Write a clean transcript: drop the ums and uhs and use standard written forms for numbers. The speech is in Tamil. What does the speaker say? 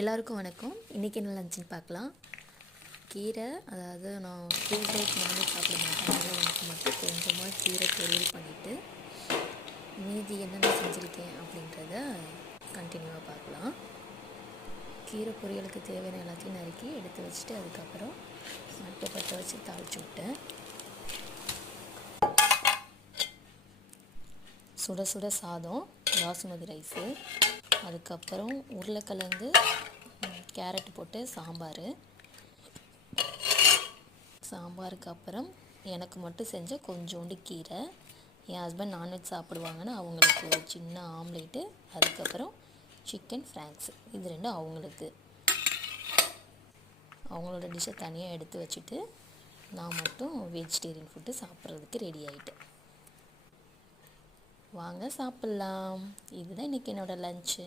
எல்லாருக்கும் வணக்கம். இன்றைக்கி என்ன லஞ்சுன்னு பார்க்கலாம். கீரை, அதாவது நான் டியூஸ்டே நான்வெஜ் சாப்பிட மாட்டேன், அதனால் எனக்கு மட்டும் கொஞ்சமாக கீரை பொரியல் பண்ணிவிட்டு மீதி என்னென்ன செஞ்சுருக்கேன் அப்படின்றத கண்டினியூவாக பார்க்கலாம். கீரை பொரியலுக்கு தேவையான எல்லாத்தையும் நறுக்கி எடுத்து வச்சுட்டு அதுக்கப்புறம் மட்டை பற்ற வச்சு தாளித்து விட்டேன். சுட சுட சாதம், பாசுமதி ரைஸு, அதுக்கப்புறம் உருளைக்கிழங்கு கேரட் போட்டு சாம்பாருக்கு அப்புறம் எனக்கு மட்டும் செஞ்ச கொஞ்சோண்டு கீரை. என் ஹஸ்பண்ட் நான்வெஜ் சாப்பிடுவாங்கன்னு அவங்களுக்கு ஒரு சின்ன ஆம்லேட்டு, அதுக்கப்புறம் சிக்கன் ஃப்ராங்க்ஸ், இது ரெண்டும் அவங்களோட டிஷ்ஷை தனியாக எடுத்து வச்சுட்டு நான் மட்டும் வெஜிடேரியன் ஃபுட்டு சாப்பிட்றதுக்கு ரெடி ஆகிட்டேன். வாங்க சாப்பிட்லாம். இதுதான் இன்றைக்கி என்னோடய லன்ச்சு.